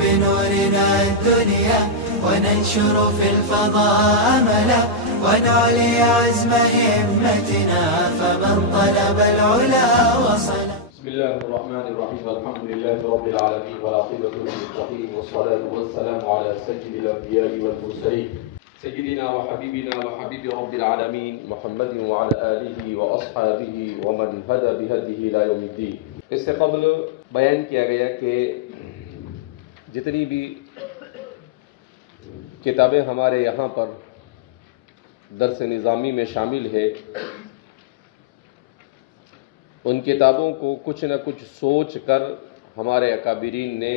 بنورنا الدنيا وننشر في الفضاء أملا ونعلي عزم همتنا فمن طلب العلا وصل. بسم الله الرحمن الرحيم. الحمد لله رب العالمين والعاقبة للمتقين والصلاة والسلام على سيد الأنبياء والمرسلين سيدنا وحبيبنا وحبيب رب العالمين محمد وعلى آله وأصحابه ومن هدى بهديه إلى يوم الدين. اس سے قبل بیان کیا گیا کہ جتنی بھی کتابیں ہمارے یہاں پر درس نظامی میں شامل ہے ان کتابوں کو کچھ نہ کچھ سوچ کر ہمارے اکابرین نے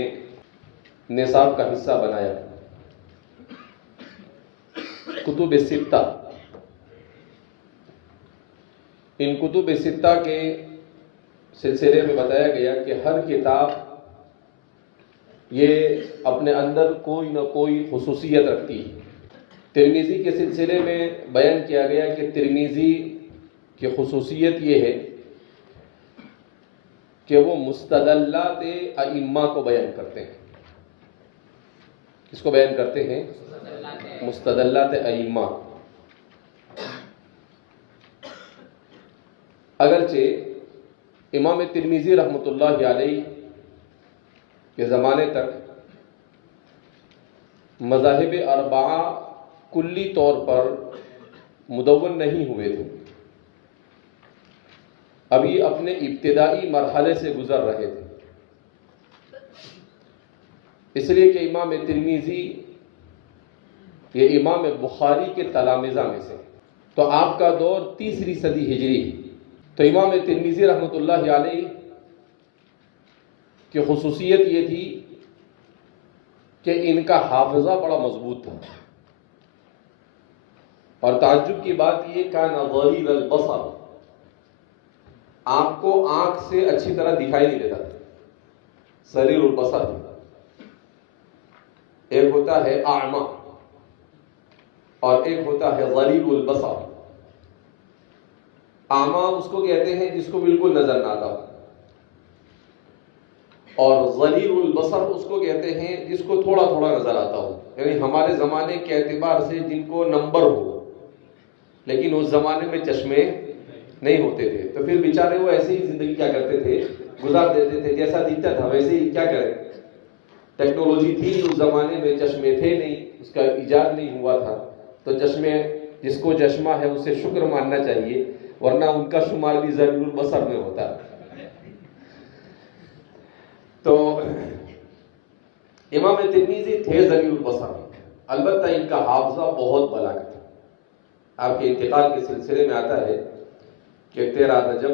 نصاب کا حصہ بنایا. کتب ستہ، ان کتب ستہ کے سلسلے میں بتایا گیا کہ ہر کتاب یہ اپنے اندر کوئی نہ کوئی خصوصیت رکھتی ہے. ترمذی کے سلسلے میں بیان کیا گیا کہ ترمذی کی خصوصیت یہ ہے کہ وہ مستدلات ائمہ کو بیان کرتے ہیں. کس کو بیان کرتے ہیں؟ مستدلات ائمہ. اگرچہ امام ترمذی رحمۃ اللہ علیہ کے زمانے تک مذاہب اربعہ کلی طور پر مدون نہیں ہوئے تھے، ابھی اپنے ابتدائی مرحلے سے گزر رہے تھے. اس لیے کہ امام ترمذی یہ امام بخاری کے تلامذہ میں سے، تو آپ کا دور تیسری صدی ہجری ہے. تو امام ترمذی رحمۃ اللہ علیہ کی خصوصیت یہ تھی کہ ان کا حافظہ بڑا مضبوط تھا، اور تعجب کی بات یہ کان ضریر البصر، آپ کو آنکھ سے اچھی طرح دکھائی نہیں دیتا تھا. ضریر البصر ایک ہوتا ہے اعمى اور ایک ہوتا ہے ضریر البصر. اعمى اس کو کہتے ہیں جس کو بالکل نظر نہ آتا، اور ضریر البصر اس کو کہتے ہیں جس کو تھوڑا تھوڑا نظر آتا ہو. یعنی ہمارے زمانے کے اعتبار سے جن کو نمبر ہو، لیکن اس زمانے میں چشمے نہیں ہوتے تھے، تو پھر بیچارے وہ ایسے ہی زندگی کیا کرتے تھے، گزار دیتے تھے. جیسا دکھتا تھا ویسے ہی کیا کریں. ٹیکنالوجی تھی اس زمانے میں، چشمے تھے نہیں، اس کا ایجاد نہیں ہوا تھا. تو چشمے جس کو چشمہ ہے اسے شکر ماننا چاہیے، ورنہ ان کا شمار بھی ضرور البصر میں ہوتا. تو امام ترمذی تھے ضریر البصر، البتہ ان کا حافظہ بہت بلند تھا. آپ کے انتقال کے سلسلے میں آتا ہے کہ 13 رجب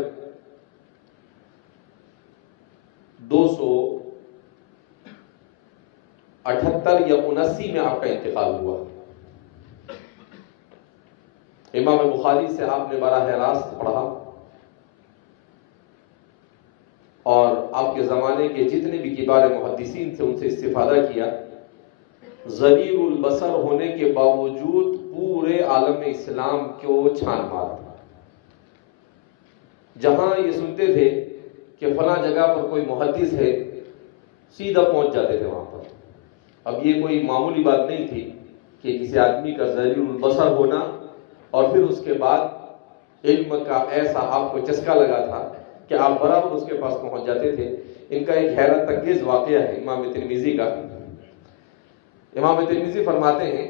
278 یا 79 میں آپ کا انتقال ہوا. امام بخاری سے آپ نے براہ راست پڑھا، اور آپ کے زمانے کے جتنے بھی کبار محدثین سے ان سے استفادہ کیا. ضریر البصر ہونے کے باوجود پورے عالم اسلام کو چھان مارا. جہاں یہ سنتے تھے کہ فلاں جگہ پر کوئی محدث ہے، سیدھا پہنچ جاتے تھے وہاں پر. اب یہ کوئی معمولی بات نہیں تھی کہ کسی آدمی کا ضریر البصر ہونا اور پھر اس کے بعد علم کا ایسا آپ کو چسکا لگا تھا کہ آپ برابر اس کے پاس پہنچ جاتے تھے. ان کا ایک حیرت انگیز واقعہ ہے امام ترمذی کا. امام ترمذی فرماتے ہیں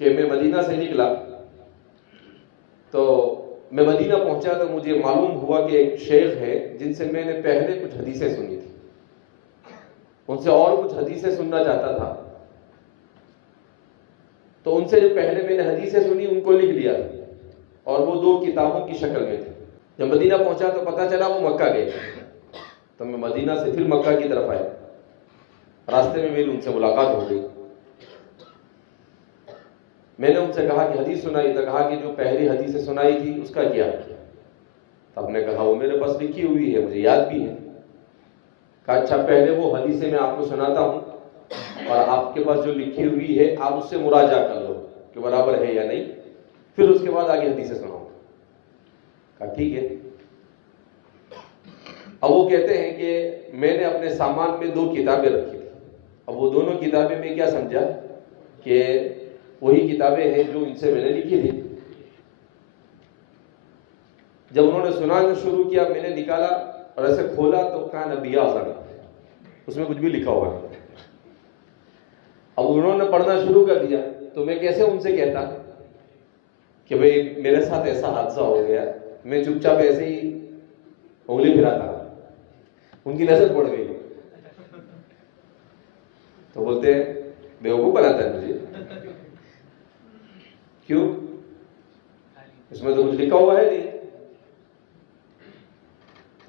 کہ میں مدینہ سے نکلا، تو میں مدینہ پہنچا تو مجھے معلوم ہوا کہ ایک شیخ ہے جن سے میں نے پہلے کچھ حدیثیں سنی تھی، ان سے اور کچھ حدیثیں سننا چاہتا تھا. تو ان سے جو پہلے میں نے حدیثیں سنی ان کو لکھ لیا، اور وہ 2 کتابوں کی شکل میں تھی. جب مدینہ پہنچا تو پتہ چلا وہ مکہ گئے، تو میں مدینہ سے پھر مکہ کی طرف آیا. راستے میں میری ان سے ملاقات ہو گئی. میں نے ان سے کہا کہ حدیث سنائی، تو کہا کہ جو پہلی حدیث سنائی تھی اس کا کیا؟ تو ہم نے کہا وہ میرے پاس لکھی ہوئی ہے، مجھے یاد بھی ہے. کہا اچھا پہلے وہ حدیثیں میں آپ کو سناتا ہوں، اور آپ کے پاس جو لکھی ہوئی ہے آپ اس سے مراجعہ کر لو کہ برابر ہے یا نہیں، پھر اس کے بعد آگے حدیثیں سناؤ. کہا ٹھیک ہے. اب وہ کہتے ہیں کہ میں نے اپنے سامان میں 2 کتابیں رکھی تھی. اب وہ دونوں کتابیں میں کیا سمجھا کہ وہی کتابیں ہیں جو ان سے میں نے لکھی تھی. جب انہوں نے سنانا شروع کیا میں نے نکالا اور ایسے کھولا تو کہا نبی اعظم، اس میں کچھ بھی لکھا ہوا ہے. اب انہوں نے پڑھنا شروع کر دیا تو میں کیسے ان سے کہتا کہ بھئی میرے ساتھ ایسا حادثہ ہو گیا. میں چپ چاپ ایسے ہی انگلی پھراتا، ان کی نظر پڑ گئی تو بولتے ہیں بیوقوف بناتا ہے مجھے. کیوں؟ اس میں تو کچھ لکھا ہوا ہے نہیں.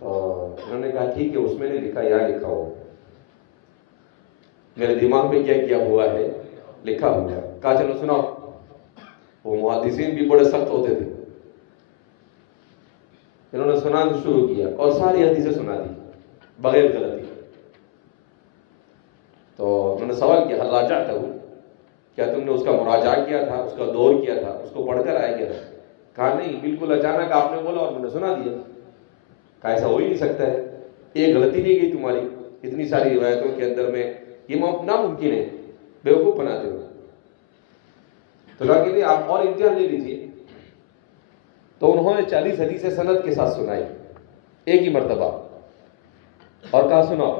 انہوں نے کہا ٹھیک ہے، اس میں نے لکھا یا لکھا ہو، میرے دماغ میں کیا ہوا ہے لکھا ہوا ہے. کہا چلو سناؤ. وہ محدثین بھی بڑے سخت ہوتے تھے. انہوں نے سنانا شروع کیا اور ساری حدیثیں سنا دی بغیر غلطی. تو انہوں نے سوال کیا، حل راجعتہ، کیا تم نے اس کا مراجعہ کیا تھا، اس کا دور کیا تھا، اس کو پڑھ کر آئے کیا تھا؟ کہا نہیں، بالکل اچانک آپ نے بولا اور میں نے سنا دیا. کہا ایسا ہو ہی نہیں سکتا ہے، ایک غلطی نہیں گئی تمہاری اتنی ساری روایتوں کے اندر میں، یہ ناممکن ہے، بیوقوف بناتے ہو. تو کہا کہ آپ اور امتحان لے لیجیے. تو انہوں نے 40 حدیثیں سند کے ساتھ سنائی ایک ہی مرتبہ اور کہا سناؤ.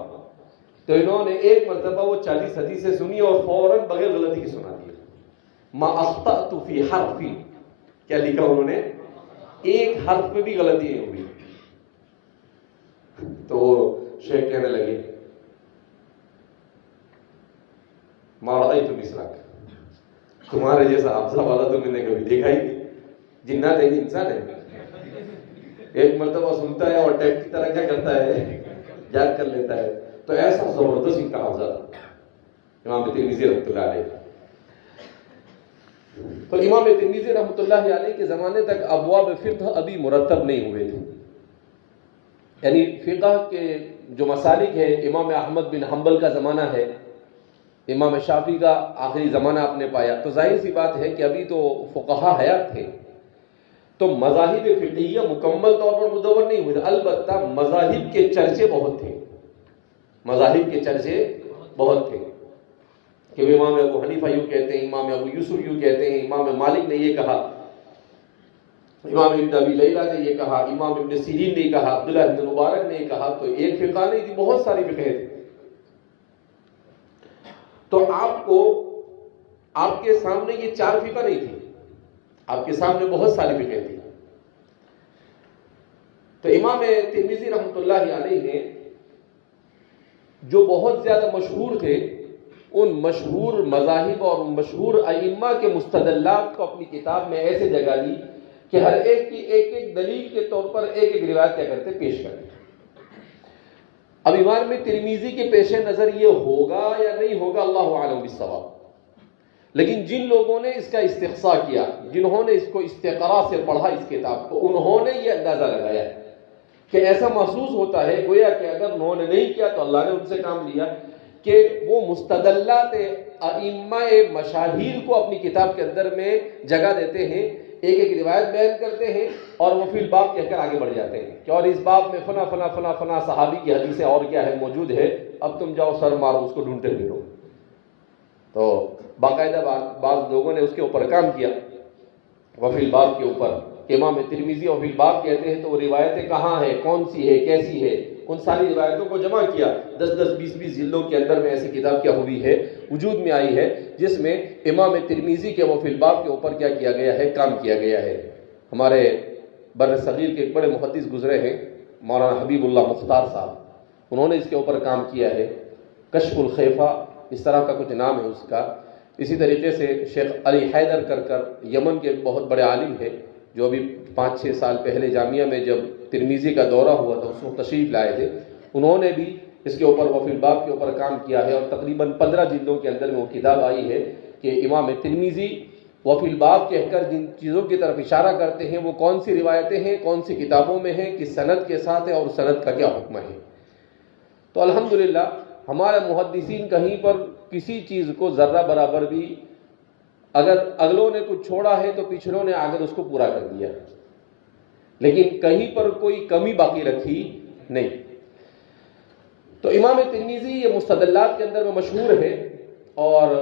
تو انہوں نے ایک مرتبہ وہ 40 حدیثیں سنی اور فوراً بغیر غلطی کی سنا دی. ما اخطأت فی حرف، کیا لکھا انہوں نے؟ ایک حرف میں بھی غلطی نہیں ہوئی. تو شیخ کہنے لگے ما رأیت مثلک، تمہارے جیسا حافظہ والا تو میں نے کبھی دیکھا ہی نہیں. جنات ایک انسان ہے، ایک مرتبہ سنتا ہے اور ٹیپ کی طرح کیا کرتا ہے، یاد کر لیتا ہے. تو ایسا زبردست ان کا حافظہ تھا امام ترمذی رحمۃ اللہ علیہ. تو امام ترمذی رحمۃ اللہ علیہ کے زمانے تک ابواب فقہ ابھی مرتب نہیں ہوئے تھے. یعنی فقہ کے جو مسالک ہے، امام احمد بن حنبل کا زمانہ ہے، امام شافعی کا آخری زمانہ آپ نے پایا. تو ظاہر سی بات ہے کہ ابھی تو فقہا حیات تھے، تو مذاہب فقہیہ مکمل طور پر مدور نہیں ہوئے. البتہ مذاہب کے چرچے بہت تھے، مذاہب کے چرچے بہت تھے کہ امام ابو حنیفہ یوں کہتے ہیں، امام ابو یوسف یوں کہتے ہیں، امام مالک نے یہ کہا، امام ابن ابی لیلہ نے یہ کہا، امام ابن سیرین نے یہ کہا، عبداللہ ابن مبارک نے یہ کہا. تو ایک فقہ نہیں تھی، بہت ساری فقہ تھی. تو آپ کو آپ کے سامنے یہ 4 فقہ نہیں تھی، آپ کے سامنے بہت ساری فقہ تھی. تو امام ترمذی رحمۃ اللہ علیہ نے جو بہت زیادہ مشہور تھے، ان مشہور مذاہب اور مشہور ائمہ کے مستدلات کو اپنی کتاب میں ایسے جگہ دی کہ ہر ایک کی ایک ایک دلیل کے طور پر ایک ایک روایت کیا کرتے پیش کرتے. اب امام ترمذی کے پیش نظر یہ ہوگا یا نہیں ہوگا اللہ اعلم بالصواب، لیکن جن لوگوں نے اس کا استقصاء کیا، جنہوں نے اس کو استقراء سے پڑھا اس کتاب کو، انہوں نے یہ اندازہ لگایا کہ ایسا محسوس ہوتا ہے گویا کہ اگر انہوں نے نہیں کیا تو اللہ نے ان سے کام لیا، کہ وہ مستدلات ائمہ مشاہیر کو اپنی کتاب کے اندر میں جگہ دیتے ہیں، ایک ایک روایت بیان کرتے ہیں اور وہ فی الباب کہہ کر آگے بڑھ جاتے ہیں کہ اور اس باب میں فنا فنا فنا فنا صحابی کی حدیثیں اور کیا ہے موجود ہے، اب تم جاؤ سر مارو اس کو ڈھونڈتے پھرو. تو باقاعدہ بعض لوگوں نے اس کے اوپر کام کیا وفی الباب کے اوپر. امام ترمذی وفی الباب کہتے ہیں تو وہ روایتیں کہاں ہیں، کون سی ہے، کیسی ہے، ان ساری روایتوں کو جمع کیا. 10 20 جلدوں کے اندر میں ایسی کتاب کیا ہوئی ہے، وجود میں آئی ہے، جس میں امام ترمذی کے وفی الباب کے اوپر کیا کیا گیا ہے، کام کیا گیا ہے. ہمارے بر صغیر کے ایک بڑے محدث گزرے ہیں مولانا حبیب اللہ مختار صاحب، انہوں نے اس کے اوپر کام کیا ہے. کشف الخیفہ اس طرح کا کچھ نام ہے اس کا. اسی طریقے سے شیخ علی حیدر کر یمن کے بہت بڑے عالم ہیں، جو ابھی 5-6 سال پہلے جامعہ میں جب ترمذی کا دورہ ہوا تھا اس وقت تشریف لائے تھے، انہوں نے بھی اس کے اوپر وفی الباب کے اوپر کام کیا ہے. اور تقریباً 15 جلدوں کے اندر میں وہ کتاب آئی ہے کہ امام ترمذی وفی الباب کہہ کر جن چیزوں کی طرف اشارہ کرتے ہیں وہ کون سی روایتیں ہیں، کون سی کتابوں میں ہیں، کس سند کے ساتھ ہے اور سند کا کیا حکم ہے. تو الحمدللہ ہمارے محدثین کہیں پر کسی چیز کو ذرہ برابر بھی اگر اگلوں نے کچھ چھوڑا ہے تو پچھلوں نے آگر اس کو پورا کر دیا، لیکن کہیں پر کوئی کمی باقی رکھی نہیں. تو امام ترمذی یہ مستدلات کے اندر میں مشہور ہے، اور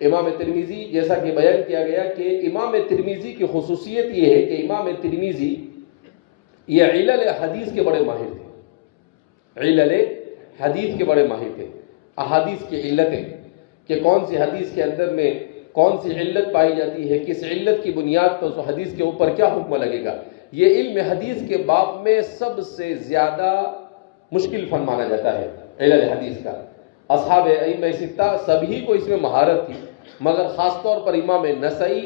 امام ترمذی جیسا کہ بیان کیا گیا کہ امام ترمذی کی خصوصیت یہ ہے کہ امام ترمذی یہ علل حدیث کے بڑے ماہر تھے، علل حدیث کے بڑے ماہر تھے، احادیث کی علتیں کہ کون سی حدیث کے اندر میں کون سی علت پائی جاتی ہے، کس علت کی بنیاد پر اس حدیث کے اوپر کیا حکم لگے گا، یہ علم حدیث کے باب میں سب سے زیادہ مشکل فن مانا جاتا ہے علل حدیث کا۔ اصحاب ائمہ ستہ سبھی کو اس میں مہارت تھی، مگر خاص طور پر امام نسائی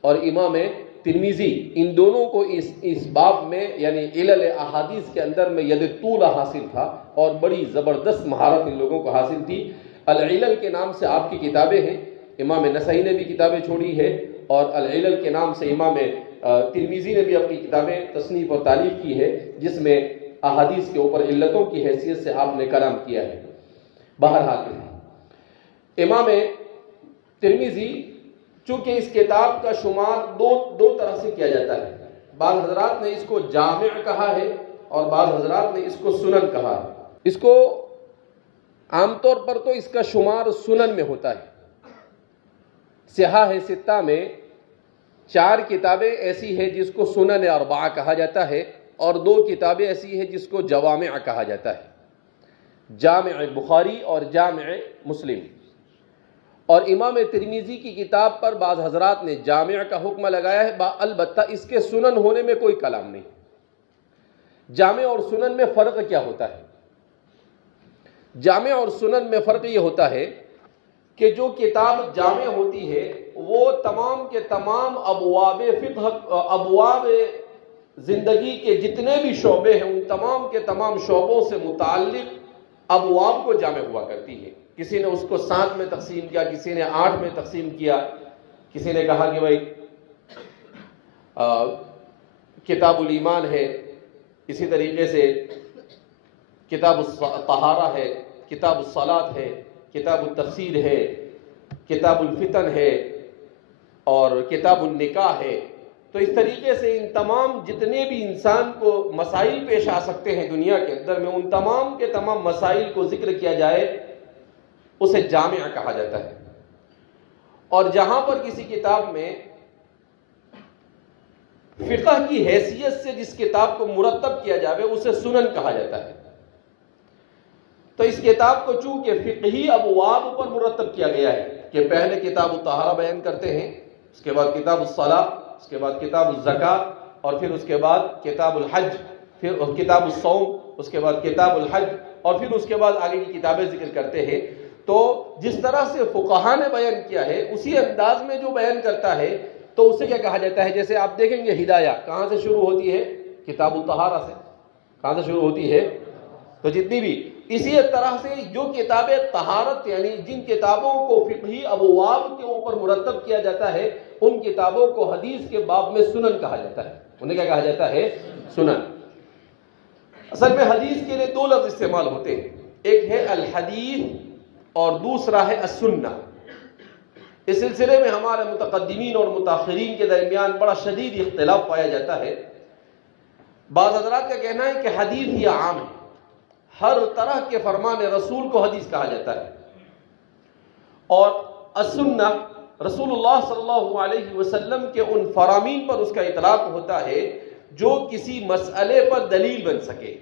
اور امام ترمذی ان دونوں کو اس باب میں یعنی علل احادیث کے اندر میں ید طول حاصل تھا، اور بڑی زبردست مہارت ان لوگوں کو حاصل تھی۔ العلل کے نام سے آپ کی کتابیں ہیں، امام نسائی نے بھی کتابیں چھوڑی ہے، اور العلل کے نام سے امام ترمذی نے بھی اپنی کتابیں تصنیف اور تالیف کی ہے، جس میں احادیث کے اوپر علتوں کی حیثیت سے آپ نے کلام کیا ہے۔ بہرحال امام ترمذی چونکہ اس کتاب کا شمار دو طرح سے کیا جاتا ہے، بعض حضرات نے اس کو جامع کہا ہے اور بعض حضرات نے اس کو سنن کہا ہے۔ اس کو عام طور پر تو اس کا شمار سنن میں ہوتا ہے۔ صحاح ستہ میں 4 کتابیں ایسی ہیں جس کو سنن اربعہ کہا جاتا ہے، اور 2 کتابیں ایسی ہیں جس کو جوامع کہا جاتا ہے، جامع بخاری اور جامع مسلم۔ اور امام ترمذی کی کتاب پر بعض حضرات نے جامع کا حکم لگایا ہے، البتہ اس کے سنن ہونے میں کوئی کلام نہیں۔ جامع اور سنن میں فرق کیا ہوتا ہے؟ جامع اور سنن میں فرق یہ ہوتا ہے کہ جو کتاب جامع ہوتی ہے وہ تمام کے تمام ابواب فقہ، ابواب زندگی کے جتنے بھی شعبے ہیں ان تمام کے تمام شعبوں سے متعلق ابواب کو جامع ہوا کرتی ہے۔ کسی نے اس کو 7 میں تقسیم کیا، کسی نے 8 میں تقسیم کیا، کسی نے کہا کہ بھائی کتاب الایمان ہے، اسی طریقے سے کتاب الطہارہ ہے، کتاب الصلاۃ ہے، کتاب التفسیر ہے، کتاب الفتن ہے، اور کتاب النکاح ہے۔ تو اس طریقے سے ان تمام جتنے بھی انسان کو مسائل پیش آ سکتے ہیں دنیا کے اندر میں، ان تمام کے تمام مسائل کو ذکر کیا جائے اسے جامع کہا جاتا ہے۔ اور جہاں پر کسی کتاب میں فقہ کی حیثیت سے جس کتاب کو مرتب کیا جائے اسے سنن کہا جاتا ہے۔ تو اس کتاب کو چونکہ فقہی ابواب پر مرتب کیا گیا ہے کہ پہلے کتاب الطہارہ بیان کرتے ہیں، اس کے بعد کتاب الصلاۃ، اس کے بعد کتاب الزکوٰۃ، اور پھر اس کے بعد کتاب الحج، پھر کتاب الصوم، اس کے بعد کتاب الحج، اور پھر اس کے بعد آگے کی کتابیں ذکر کرتے ہیں۔ تو جس طرح سے فقہاء نے بیان کیا ہے اسی انداز میں جو بیان کرتا ہے تو اسے کیا کہا جاتا ہے؟ جیسے آپ دیکھیں گے ہدایہ کہاں سے شروع ہوتی ہے؟ کتاب الطہارہ سے۔ کہاں سے شروع ہوتی ہے؟ تو جتنی بھی اسی طرح سے جو کتابیں طہارت یعنی جن کتابوں کو فقہی ابواب کے اوپر مرتب کیا جاتا ہے ان کتابوں کو حدیث کے باب میں سنن کہا جاتا ہے۔ انہیں کیا کہا جاتا ہے؟ سنن۔ اصل میں حدیث کے لیے 2 لفظ استعمال ہوتے ہیں، ایک ہے الحدیث اور دوسرا ہے السنہ۔ اس سلسلے میں ہمارے متقدمین اور متاخرین کے درمیان بڑا شدید اختلاف پایا جاتا ہے۔ بعض حضرات کا کہنا ہے کہ حدیث یہ عام ہے، ہر طرح کے فرمان رسول کو حدیث کہا جاتا ہے، اور السنہ رسول اللہ صلی اللہ علیہ وسلم کے ان فرامین پر اس کا اطلاق ہوتا ہے جو کسی مسئلے پر دلیل بن سکے،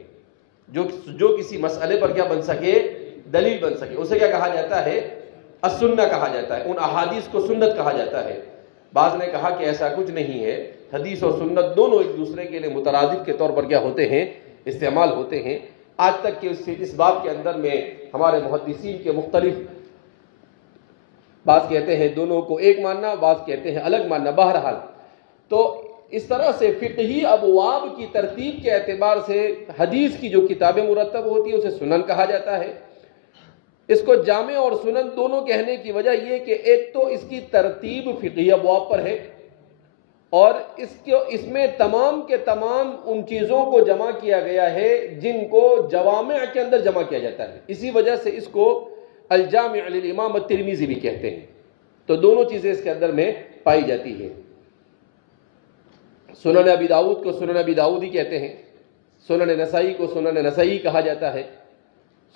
جو کسی مسئلے پر کیا بن سکے؟ دلیل بن سکے، اسے کیا کہا جاتا ہے؟ السنہ کہا جاتا ہے۔ ان احادیث کو سنت کہا جاتا ہے۔ بعض نے کہا کہ ایسا کچھ نہیں ہے، حدیث اور سنت دونوں ایک دوسرے کے لیے مترادف کے طور پر کیا ہوتے ہیں؟ استعمال ہوتے ہیں۔ آج تک کہ اس باب کے اندر میں ہمارے محدثین کے مختلف، بعض کہتے ہیں دونوں کو ایک ماننا، بعض کہتے ہیں الگ ماننا۔ بہرحال تو اس طرح سے فقہی ابواب کی ترتیب کے اعتبار سے حدیث کی جو کتابیں مرتب ہوتی ہیں اسے سنن کہا جاتا ہے۔ اس کو جامع اور سنن دونوں کہنے کی وجہ یہ کہ ایک تو اس کی ترتیب فقہی ابواب پر ہے، اور اس میں تمام کے تمام ان چیزوں کو جمع کیا گیا ہے جن کو جوامع کے اندر جمع کیا جاتا ہے۔ اسی وجہ سے اس کو الجامع للامام الترمذی بھی کہتے ہیں۔ تو دونوں چیزیں اس کے اندر میں پائی جاتی ہیں۔ سنن ابی داؤد کو سنن ابی داؤد ہی کہتے ہیں، سنن نسائی کو سنن نسائی کہا جاتا ہے،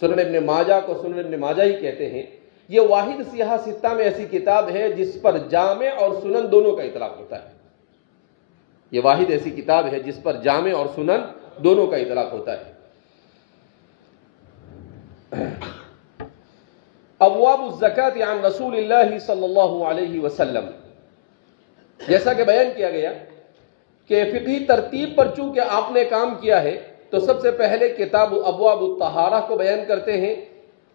سنن ابن ماجہ کو سنن ابن ماجہ ہی کہتے ہیں. یہ واحد سیاہ ستہ میں ایسی کتاب ہے جس پر جامع اور سنن دونوں کا اطلاق ہوتا ہے. یہ واحد ایسی کتاب ہے جس پر جامع اور سنن دونوں کا اطلاق ہوتا ہے. ابواب الزکات عن رسول اللہ صلی اللہ علیہ وسلم. جیسا کہ بیان کیا گیا کہ فقہی ترتیب پر چونکہ آپ نے کام کیا ہے تو سب سے پہلے کتاب ابواب الطہارہ کو بیان کرتے ہیں،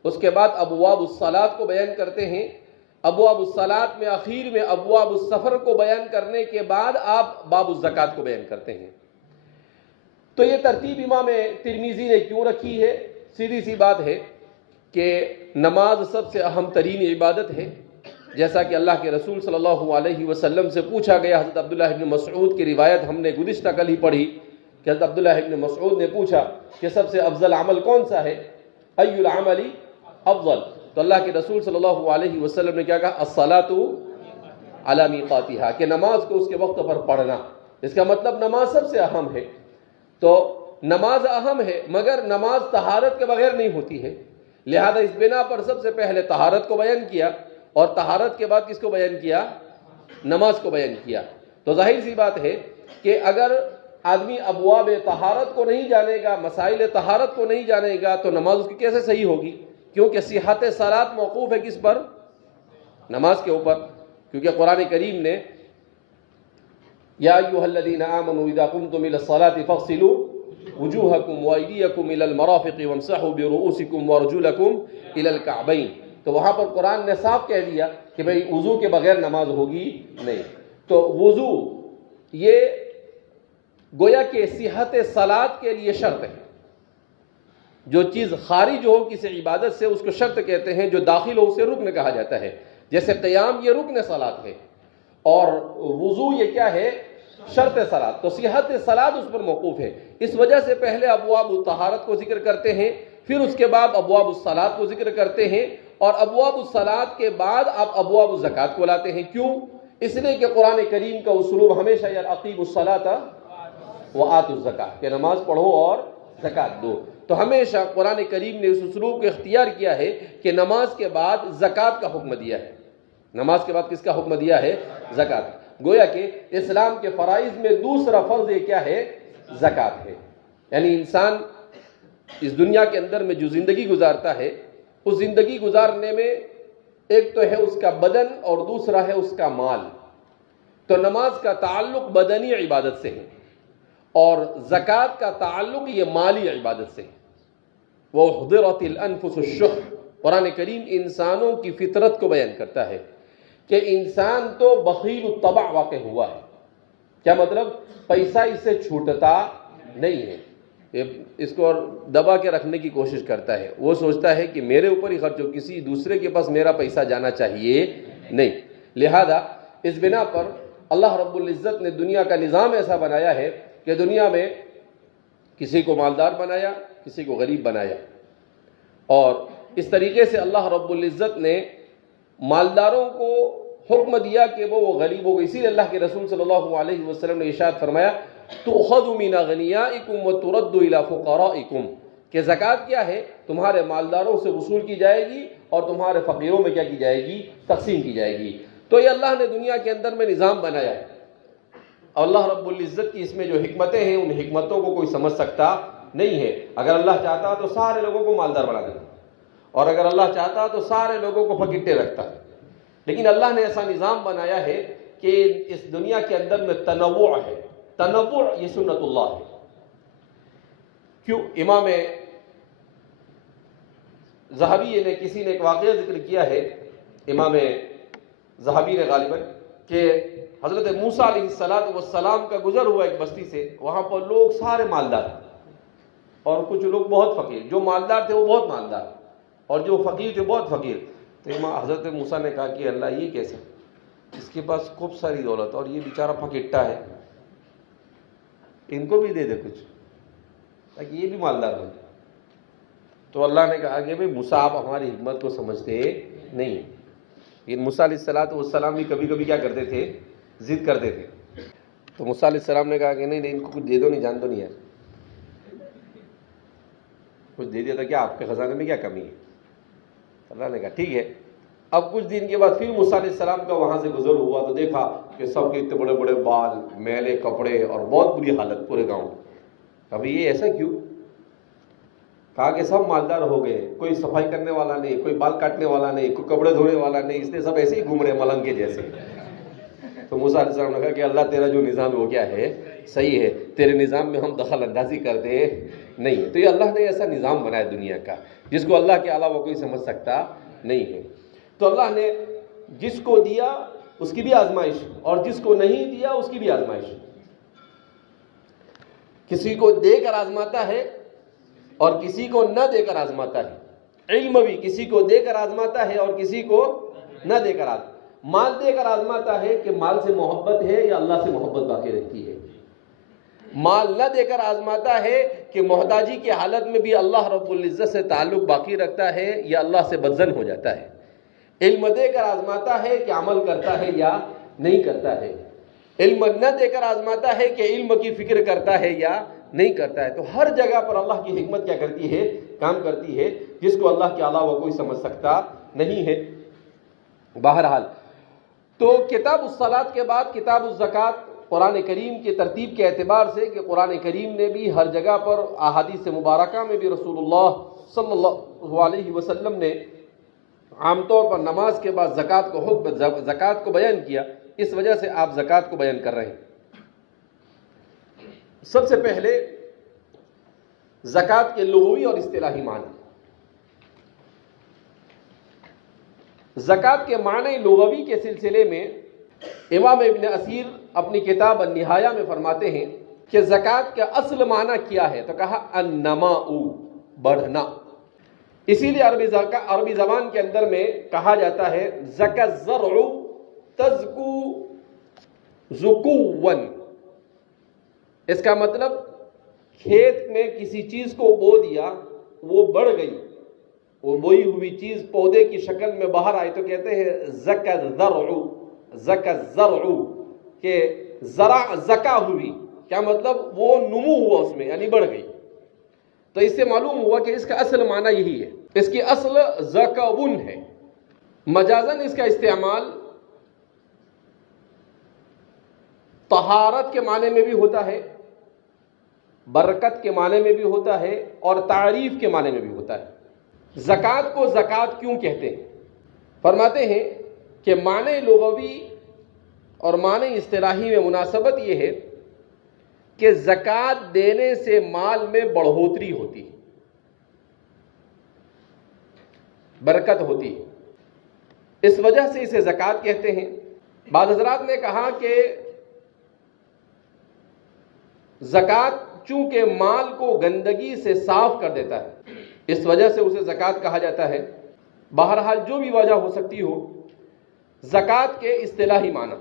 اس کے بعد ابواب الصلاۃ کو بیان کرتے ہیں. ابواب الصلاۃ میں آخر میں ابواب السفر کو بیان کرنے کے بعد آپ باب الزکات کو بیان کرتے ہیں. تو یہ ترتیب امام ترمذی نے کیوں رکھی ہے؟ سیدھی سی بات ہے کہ نماز سب سے اہم ترین عبادت ہے. جیسا کہ اللہ کے رسول صلی اللہ علیہ وسلم سے پوچھا گیا، حضرت عبداللہ ابن مسعود کی روایت ہم نے گزشتہ کل ہی پڑھی کہ حضرت عبداللہ ابن مسعود نے پوچھا کہ سب سے افضل عمل کون سا ہے؟ ای العمل افضل. تو اللہ کے رسول صلی اللہ علیہ وسلم نے کیا کہا؟ الصلاۃ علی میقاتھا، کہ نماز کو اس کے وقت پر پڑھنا. اس کا مطلب نماز سب سے اہم ہے. تو نماز اہم ہے مگر نماز طہارت کے بغیر نہیں ہوتی ہے، لہذا اس بنا پر سب سے پہلے طہارت کو بیان کیا اور طہارت کے بعد کس کو بیان کیا؟ نماز کو بیان کیا. تو ظاہر سی بات ہے کہ اگر آدمی ابواب طہارت کو نہیں جانے گا، مسائل طہارت کو نہیں جانے گا تو نماز اس کی کیسے صحیح ہوگی؟ کیونکہ صحت صلاۃ موقوف ہے کس پر؟ نماز کے اوپر. کیونکہ قرآن کریم نے یا ایھا الذین آمنوا اذا قمتم الى الصلاۃ فاغسلوا وجوہکم وایدیکم الى المرافق وامسحوا برؤوسکم وارجلکم الى الکعبین. تو وہاں پر قرآن نے صاف کہہ دیا کہ بھئی وضو کے بغیر نماز ہوگی نہیں. تو وضو یہ گویا کہ صحت صلاۃ کے لیے شرط ہے. جو چیز خارج ہو کسی عبادت سے اس کو شرط کہتے ہیں، جو داخل ہو اسے رکن کہا جاتا ہے. جیسے قیام یہ رکن صلاۃ ہے اور وضو یہ کیا ہے؟ شرط صلاۃ. تو صحت صلاۃ اس پر موقوف ہے. اس وجہ سے پہلے ابواب الطہارت کو ذکر کرتے ہیں، پھر اس کے بعد ابواب الصلاۃ کو ذکر کرتے ہیں، اور ابواب الصلاۃ کے بعد آپ ابواب الزکات کو لاتے ہیں. کیوں؟ اس لیے کہ قرآن کریم کا اسلوب ہمیشہ یا اقیموا الصلاۃ وآتوا الزکاۃ، کہ نماز پڑھو اور زکات دو. تو ہمیشہ قرآن کریم نے اس اسلوب کو اختیار کیا ہے کہ نماز کے بعد زکات کا حکم دیا ہے. نماز کے بعد کس کا حکم دیا ہے؟ زکات. گویا کہ اسلام کے فرائض میں دوسرا فرض یہ کیا ہے؟ زکات ہے. یعنی انسان اس دنیا کے اندر میں جو زندگی گزارتا ہے، اس زندگی گزارنے میں ایک تو ہے اس کا بدن اور دوسرا ہے اس کا مال. تو نماز کا تعلق بدنی عبادت سے ہے اور زکات کا تعلق یہ مالی عبادت سے ہے. وَأُحْضِرَتِ الْأَنفُسُ الشُّحَّ. قرآن کریم انسانوں کی فطرت کو بیان کرتا ہے کہ انسان تو بخیل الطبع واقع ہوا ہے. کیا مطلب؟ پیسہ اس سے چھوٹتا نہیں ہے، اس کو دبا کے رکھنے کی کوشش کرتا ہے. وہ سوچتا ہے کہ میرے اوپر ہی خرچ ہو، کسی دوسرے کے پاس میرا پیسہ جانا چاہیے نہیں. لہذا اس بنا پر اللہ رب العزت نے دنیا کا نظام ایسا بنایا ہے کہ دنیا میں کسی کو مالدار بنایا، کسی کو غریب بنایا. اور اس طریقے سے اللہ رب العزت نے مالداروں کو حکم دیا کہ وہ غریبوں کو، اسی لیے اللہ کے رسول صلی اللہ علیہ وسلم نے ارشاد فرمایا تؤخذ من اغنیائکم وترد الی فقرائکم، کہ زکوٰۃ کیا ہے؟ تمہارے مالداروں سے وصول کی جائے گی اور تمہارے فقیروں میں کیا کی جائے گی؟ تقسیم کی جائے گی. تو یہ اللہ نے دنیا کے اندر میں نظام بنایا ہے. اللہ رب العزت کی اس میں جو حکمتیں ہیں ان حکمتوں کو کوئی سمجھ سکتا نہیں ہے. اگر اللہ چاہتا تو سارے لوگوں کو مالدار بنا دیتا، اور اگر اللہ چاہتا تو سارے لوگوں کو پھکٹے رکھتا. لیکن اللہ نے ایسا نظام بنایا ہے کہ اس دنیا کے اندر میں تنوع ہے. تنوع یہ سنت اللہ ہے. کیوں؟ امام ذہبی نے کسی نے ایک واقعہ ذکر کیا ہے، امام ذہبی نے غالباً، کہ حضرت موسیٰ علیہ السلام کا گزر ہوا ایک بستی سے. وہاں پر لوگ سارے مالدار اور کچھ لوگ بہت فقیر. جو مالدار تھے وہ بہت مالدار اور جو فقیر تھے بہت فقیر. تو حضرت موسیٰ نے کہا کہ اللہ یہ کیسے؟ اس کے پاس خوب ساری دولت اور یہ بیچارہ پھکٹا ہے، ان کو بھی دے دے کچھ تاکہ یہ بھی مالدار بن جائے. تو اللہ نے کہا کہ بھائی موسیٰ آپ ہماری حکمت کو سمجھتے نہیں ہیں. لیکن موسیٰ علیہ السلام بھی کبھی کبھی کیا کرتے تھے؟ ضد کرتے تھے. تو موسیٰ علیہ السلام نے کہا کہ نہیں ان کو کچھ دے دو، نہیں جان دو نہیں یار. کچھ دے دیا تو کیا آپ کے خزانے میں کیا کمی ہے؟ اللہ نے کہا ٹھیک ہے. اب کچھ دن کے بعد پھر موسیٰ علیہ السلام کا وہاں سے گزر ہوا تو دیکھا کہ سب کے اتنے بڑے بڑے بال، میلے کپڑے اور بہت بری حالت پورے گاؤں. ابھی یہ ایسا کیوں؟ کہا کہ سب مالدار ہو گئے، کوئی صفائی کرنے والا نہیں، کوئی بال کاٹنے والا نہیں، کوئی کپڑے دھونے والا نہیں، اس لیے سب ایسے ہی گھوم رہے ملنگ کے جیسے. تو موسیٰ علیہ السلام نے کہا کہ اللہ تیرا جو نظام ہو گیا ہے صحیح ہے، تیرے نظام میں ہم دخل اندازی کرتے نہیں ہے. تو یہ اللہ نے ایسا نظام بنایا دنیا کا جس کو اللہ کے علاوہ کوئی سمجھ سکتا نہیں ہے. تو اللہ نے جس کو دیا اس کی بھی آزمائش اور جس کو نہیں دیا اس کی بھی آزمائش. کسی کو دے کر آزماتا ہے اور کسی کو نہ دے کر آزماتا ہے. علم بھی کسی کو دے کر آزماتا ہے اور کسی کو نہ دے کر آزماتا. مال دے کر آزماتا ہے کہ مال سے محبت ہے یا اللہ سے محبت باقی رہتی ہے. مال نہ دے کر آزماتا ہے کہ محتاجی کی حالت میں بھی اللہ رب العزت سے تعلق باقی رکھتا ہے یا اللہ سے بدزن ہو جاتا ہے. علم دے کر آزماتا ہے کہ عمل کرتا ہے یا نہیں کرتا ہے. علم نہ دے کر آزماتا ہے کہ علم کی فکر کرتا ہے یا نہیں کرتا ہے. تو ہر جگہ پر اللہ کی حکمت کیا کرتی ہے؟ کام کرتی ہے جس کو اللہ کے علاوہ کوئی سمجھ سکتا نہیں ہے. بہرحال تو کتاب الصلاۃ کے بعد کتاب الزکوٰۃ قرآن کریم کی ترتیب کے اعتبار سے کہ قرآن کریم نے بھی ہر جگہ پر احادیث مبارکہ میں بھی رسول اللہ صلی اللہ علیہ وسلم نے عام طور پر نماز کے بعد زکوٰۃ کو بیان کیا. اس وجہ سے آپ زکوٰۃ کو بیان کر رہے ہیں. سب سے پہلے زکوٰۃ کے لغوی اور اصطلاحی معنی. زکوٰۃ کے معنی لغوی کے سلسلے میں امام ابن اسیر اپنی کتاب النہایہ میں فرماتے ہیں کہ زکوٰۃ کا اصل معنی کیا ہے؟ تو کہا النماء، بڑھنا. اسی لیے عربی زبان کے اندر میں کہا جاتا ہے زکا الزرع تزکو زکوا. اس کا مطلب کھیت میں کسی چیز کو بو دیا، وہ بڑھ گئی، وہ بوئی ہوئی چیز پودے کی شکل میں باہر آئی تو کہتے ہیں زکا الزرع. زکا الزرع کہ زرع زکا ہوئی، کیا مطلب وہ نمو ہوا اس میں، یعنی بڑھ گئی. تو اس سے معلوم ہوا کہ اس کا اصل معنی یہی ہے. اس کی اصل زکون ہے. مجازن اس کا استعمال طہارت کے معنی میں بھی ہوتا ہے، برکت کے معنی میں بھی ہوتا ہے اور تعریف کے معنی میں بھی ہوتا ہے. زکوٰۃ کو زکوٰۃ کیوں کہتے ہیں؟ فرماتے ہیں کہ معنی لغوی اور معنی اصطلاحی میں مناسبت یہ ہے کہ زکوٰۃ دینے سے مال میں بڑھوتری ہوتی ہے، برکت ہوتی ہے. اس وجہ سے اسے زکوٰۃ کہتے ہیں. بعض حضرات نے کہا کہ زکوٰۃ چونکہ مال کو گندگی سے صاف کر دیتا ہے اس وجہ سے اسے زکوٰۃ کہا جاتا ہے. بہرحال جو بھی وجہ ہو سکتی ہو، زکوٰۃ کے اصطلاحی معنی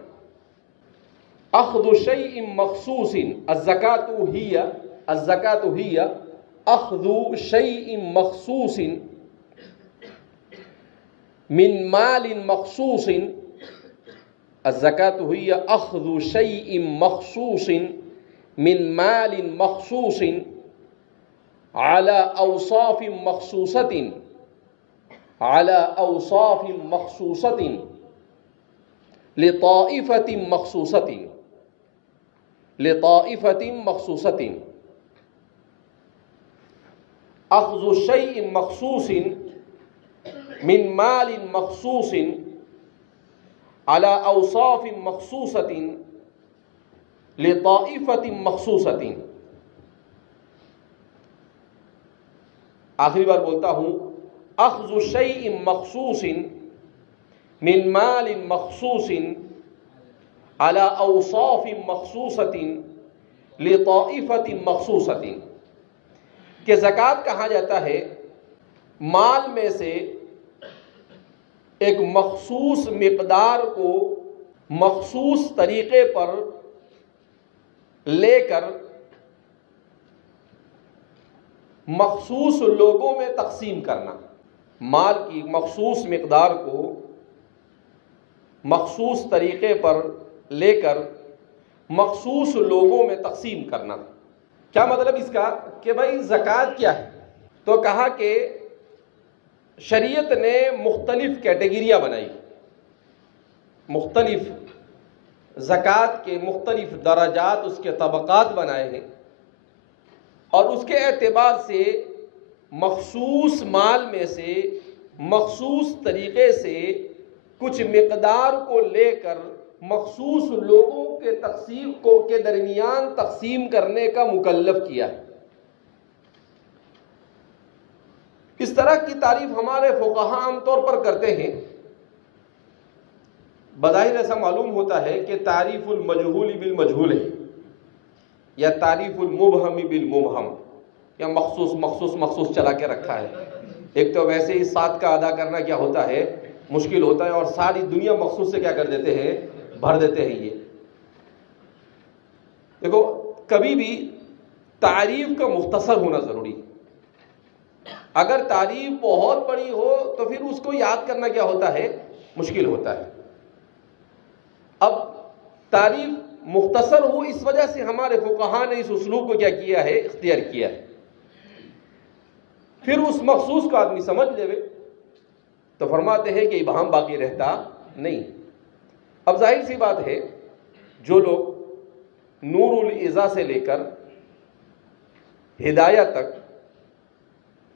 اخذ شیء مخصوص. الزکوٰۃ ہی اخذ شیء مخصوص من مال مخصوص. الزکوٰۃ ہی اخذ شیء مخصوص من مال مخصوص على اوصاف مخصوصة لطائفة مخصوصة. اخذ شيء مخصوص من مال مخصوص على اوصاف مخصوصة لطائفة مخصوصة. آخری بار بولتا ہوں، اخذ شیء مخصوص من مال مخصوص على اوصاف مخصوصة لطائفة مخصوصة. کہ زکوٰۃ کہا جاتا ہے مال میں سے ایک مخصوص مقدار کو مخصوص طریقے پر لے کر مخصوص لوگوں میں تقسیم کرنا. مال کی مخصوص مقدار کو مخصوص طریقے پر لے کر مخصوص لوگوں میں تقسیم کرنا. کیا مطلب اس کا؟ کہ بھائی زکوٰۃ کیا ہے؟ تو کہا کہ شریعت نے مختلف کیٹیگریاں بنائی، مختلف زکوٰۃ کے مختلف درجات، اس کے طبقات بنائے ہیں، اور اس کے اعتبار سے مخصوص مال میں سے مخصوص طریقے سے کچھ مقدار کو لے کر مخصوص لوگوں کے تقسیم کے درمیان تقسیم کرنے کا مکلف کیا ہے۔ اس طرح کی تعریف ہمارے فقہاء عام طور پر کرتے ہیں۔ بظاہر ایسا معلوم ہوتا ہے کہ تعریف المجہول بالمجہول ہے، یا تعریف المبہم بالمبہم، یا مخصوص چلا کے رکھا ہے۔ ایک تو ویسے ہی 7 کا ادا کرنا کیا ہوتا ہے، مشکل ہوتا ہے، اور ساری دنیا مخصوص سے کیا کر دیتے ہیں، بھر دیتے ہیں۔ یہ دیکھو، کبھی بھی تعریف کا مختصر ہونا ضروری ہے۔ اگر تعریف بہت بڑی ہو تو پھر اس کو یاد کرنا کیا ہوتا ہے، مشکل ہوتا ہے۔ اب تعریف مختصر ہو، اس وجہ سے ہمارے فقہاء نے اس اسلوب کو کیا کیا ہے، اختیار کیا ہے۔ پھر اس مخصوص کو آدمی سمجھ لے تو فرماتے ہیں کہ ابہام باقی رہتا نہیں۔ اب ظاہر سی بات ہے، جو لوگ نور العزا سے لے کر ہدایہ تک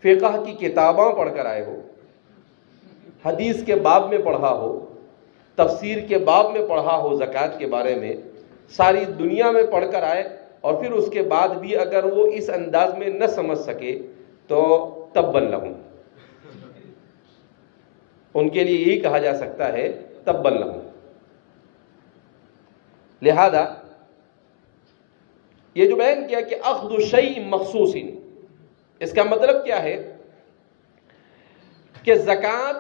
فقہ کی کتاباں پڑھ کر آئے ہو، حدیث کے باب میں پڑھا ہو، تفسیر کے باب میں پڑھا ہو، زکوٰۃ کے بارے میں ساری دنیا میں پڑھ کر آئے، اور پھر اس کے بعد بھی اگر وہ اس انداز میں نہ سمجھ سکے تو تبًّا لہم، ان کے لیے یہی کہا جا سکتا ہے تبًّا لہم۔ لہذا یہ جو بیان کیا کہ اخذ شیء مخصوص، اس کا مطلب کیا ہے کہ زکوٰۃ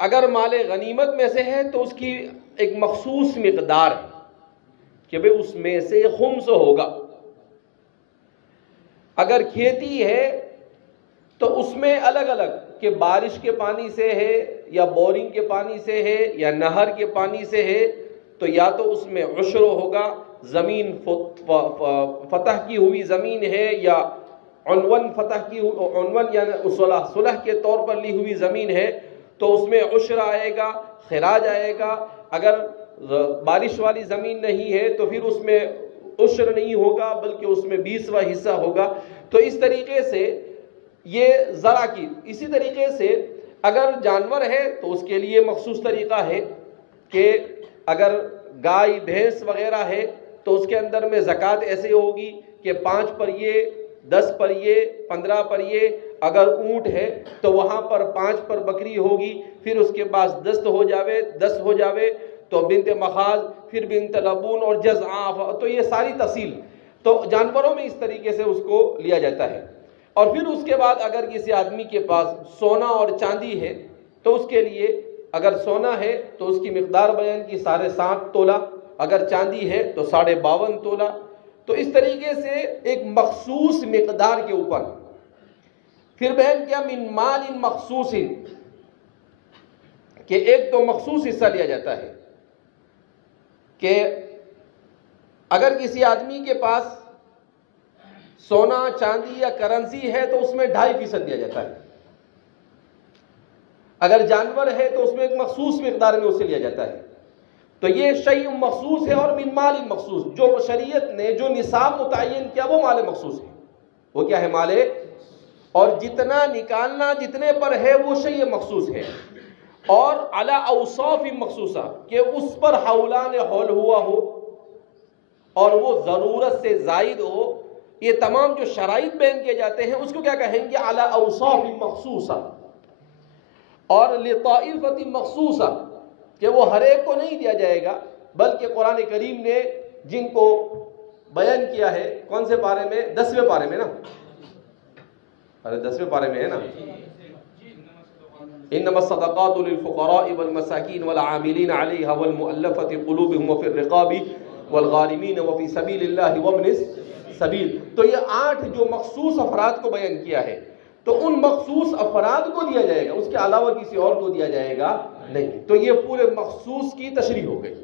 اگر مال غنیمت میں سے ہے تو اس کی ایک مخصوص مقدار ہے کہ بھئی اس میں سے خمس ہوگا۔ اگر کھیتی ہے تو اس میں الگ الگ کہ بارش کے پانی سے ہے، یا بورنگ کے پانی سے ہے، یا نہر کے پانی سے ہے، تو یا تو اس میں عشر ہوگا، زمین فتح کی ہوئی زمین ہے، یا عنون فتح کی عنون یعنی صلح کے طور پر لی ہوئی زمین ہے تو اس میں عشر آئے گا، خراج آئے گا۔ اگر بارش والی زمین نہیں ہے تو پھر اس میں عشر نہیں ہوگا بلکہ اس میں 20واں حصہ ہوگا۔ تو اس طریقے سے یہ زرع کی، اسی طریقے سے اگر جانور ہے تو اس کے لیے مخصوص طریقہ ہے کہ اگر گائے بھینس وغیرہ ہے تو اس کے اندر میں زکوٰۃ ایسے ہوگی کہ 5 پر یہ، 10 پر یہ، 15 پر یہ۔ اگر اونٹ ہے تو وہاں پر 5 پر بکری ہوگی، پھر اس کے بعد 10 ہو جاوے تو بنت مخاض، پھر بنت لبون اور جزعہ، تو یہ ساری تفصیل تو جانوروں میں اس طریقے سے اس کو لیا جاتا ہے۔ اور پھر اس کے بعد اگر کسی آدمی کے پاس سونا اور چاندی ہے تو اس کے لیے اگر سونا ہے تو اس کی مقدار بیان کی 7.5 تولہ، اگر چاندی ہے تو 52.5 تولہ۔ تو اس طریقے سے ایک مخصوص مقدار کے اوپر پھر بیان کیا من مال مخصوص، کہ ایک تو مخصوص حصہ لیا جاتا ہے کہ اگر کسی آدمی کے پاس سونا چاندی یا کرنسی ہے تو اس میں 2.5% دیا جاتا ہے۔ اگر جانور ہے تو اس میں ایک مخصوص مقدار میں اسے لیا جاتا ہے۔ تو یہ شیء مخصوص ہے، اور من مال مخصوص، جو شریعت نے جو نصاب متعین کیا وہ مال مخصوص ہے۔ وہ کیا ہے؟ مال، اور جتنا نکالنا جتنے پر ہے وہ شیء مخصوص ہے۔ اور علی اوصاف مخصوصہ، کہ اس پر حولان حول ہوا ہو اور وہ ضرورت سے زائد ہو، یہ تمام جو شرائط بیان کیے جاتے ہیں اس کو کیا کہیں گے؟ علی اوصاف مخصوصہ۔ اور لطائفۃ مخصوصہ، کہ وہ ہر ایک کو نہیں دیا جائے گا بلکہ قرآن کریم نے جن کو بیان کیا ہے، کون سے پارے میں؟ 10ویں پارے میں نا، 10ویں پارے میں ہے نا، انما الصدقات للفقراء والمساکین والعاملین علیہا والمؤلفۃ قلوبہم وفی الرقاب والغارمین وفی سبیل اللہ وابن السبیل۔ تو یہ 8 جو مخصوص افراد کو بیان کیا ہے، تو ان مخصوص افراد کو دیا جائے گا، اس کے علاوہ کسی اور کو دیا جائے گا نہیں۔ تو یہ پورے مخصوص کی تشریح ہو گئی۔